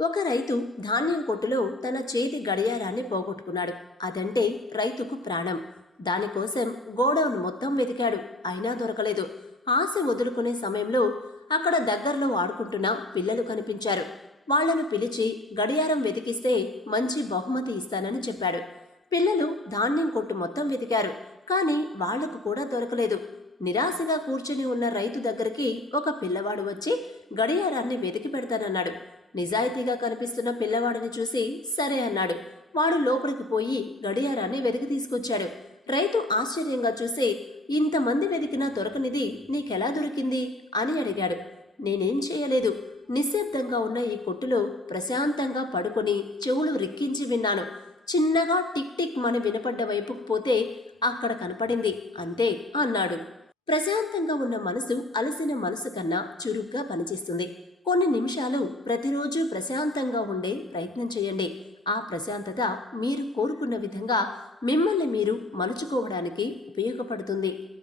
ఒక రైతు ధాన్యం కొట్టులో తన చేతి గడియారాన్ని పోగొట్టుకున్నాడు. అదంటే రైతుకు ప్రాణం. దానికోసం గోడౌన్ మొత్తం వెతికాడు. అయినా దొరకలేదు. ఆశ వదులుకునే సమయంలో అక్కడ దగ్గరలో ఆడుకుంటున్న పిల్లలు కనిపించారు. వాళ్ళను పిలిచి గడియారం వెతికిస్తే మంచి బహుమతి ఇస్తానని చెప్పాడు. పిల్లలు ధాన్యం కొట్టు మొత్తం వెతికారు. కానీ వాళ్లకు కూడా దొరకలేదు. నిరాశగా కూర్చుని ఉన్న రైతు దగ్గరికి ఒక పిల్లవాడు వచ్చి గడియారాన్ని వెతికి పెడతానన్నాడు. నిజాయితీగా కనిపిస్తున్న పిల్లవాడిని చూసి సరే అన్నాడు. వాడు లోపలికి పోయి గడియారాన్ని వెతికి తీసుకొచ్చాడు. రైతు ఆశ్చర్యంగా చూసి, ఇంతమంది వెతికినా దొరకనిది నీకెలా దొరికింది అని అడిగాడు. నేనేం చేయలేదు. నిశ్శబ్దంగా ఉన్న ఈ కొట్టులో ప్రశాంతంగా పడుకొని చెవులు రిక్కించి విన్నాను. చిన్నగా టిక్ టిక్ మన వినపడ్డ వైపుకు పోతే అక్కడ కనపడింది అంతే అన్నాడు. ప్రశాంతంగా ఉన్న మనసు అలసిన మనసు కన్నా చురుగ్గా పనిచేస్తుంది. కొన్ని నిమిషాలు ప్రతిరోజు ప్రశాంతంగా ఉండే ప్రయత్నం చేయండి. ఆ ప్రశాంతత మీరు కోరుకున్న విధంగా మిమ్మల్ని మీరు మలుచుకోవడానికి ఉపయోగపడుతుంది.